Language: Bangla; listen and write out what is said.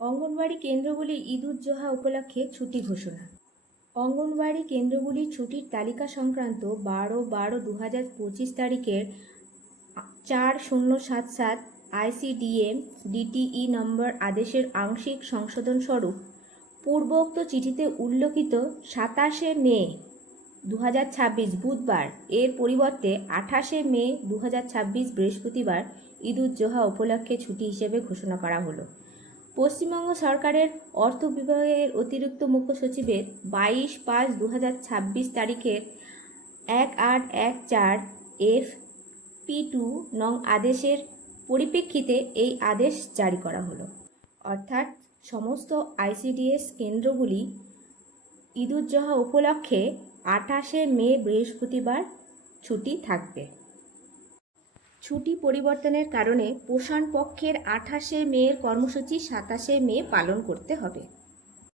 অঙ্গনওয়াড়ি কেন্দ্রগুলি ঈদ উজ জোহা উপলক্ষে ছুটি ঘোষণা। অঙ্গনওয়াড়ি কেন্দ্রগুলির ছুটির তালিকা সংক্রান্ত 12/12/2025 তারিখের 4077 ICDM DTE নম্বর আদেশের আংশিক সংশোধন স্বরূপ পূর্বোক্ত চিঠিতে উল্লিখিত 27শে মে 2026 বুধবার এর পরিবর্তে 28শে মে 2026 বৃহস্পতিবার ঈদ উজ জোহা উপলক্ষে ছুটি হিসেবে ঘোষণা করা হলো। পশ্চিমবঙ্গ সরকারের অর্থ বিভাগের অতিরিক্ত মুখ্য সচিবের 22/5/2026 তারিখের 1814 FP2 নং আদেশের পরিপ্রেক্ষিতে এই আদেশ জারি করা হলো। অর্থাৎ সমস্ত ICDS কেন্দ্রগুলি ঈদ উজ জোহা উপলক্ষে 28শে মে বৃহস্পতিবার ছুটি থাকবে। ছুটি পরিবর্তনের কারণে পোষণ পক্ষের 28শে মের কর্মসূচি 27শে মে পালন করতে হবে।